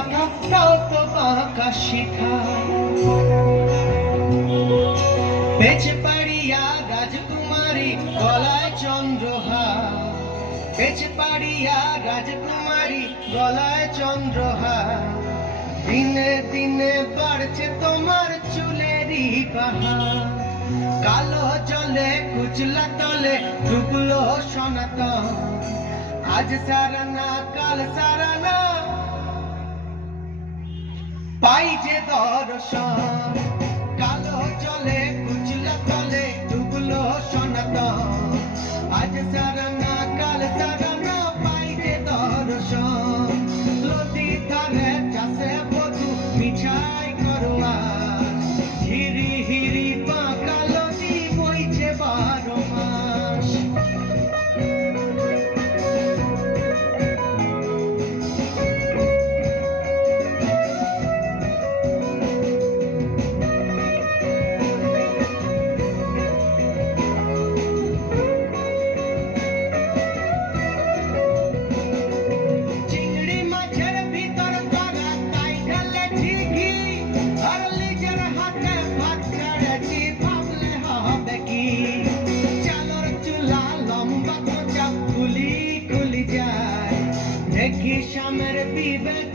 মাথা তাও তো বাঁকা শিখা পেছে পাড়িয়া রাজকুমারী গলায় চন্দ্রহার পেছে পাড়িয়া রাজকুমারী গলায় চন্দ্রহার দিনে দিনে বাড়ছে তোমার চুলেরই বাহার কালো জলে কুচলা তলে ডুবলো সনাতন আজ সারা না কাল সারা না পাই যে দর্শন কালো জলে কুচলা তলে ডুবলো সনাতন আজ সারা না কাল সারা না পাই যে দর্শন নদী ধারে চাষে বধু মিছাই করোয়া হিরি হিরি বাঁকা নদী বইছে 12 মাস দেখি শ্যামের বিবেক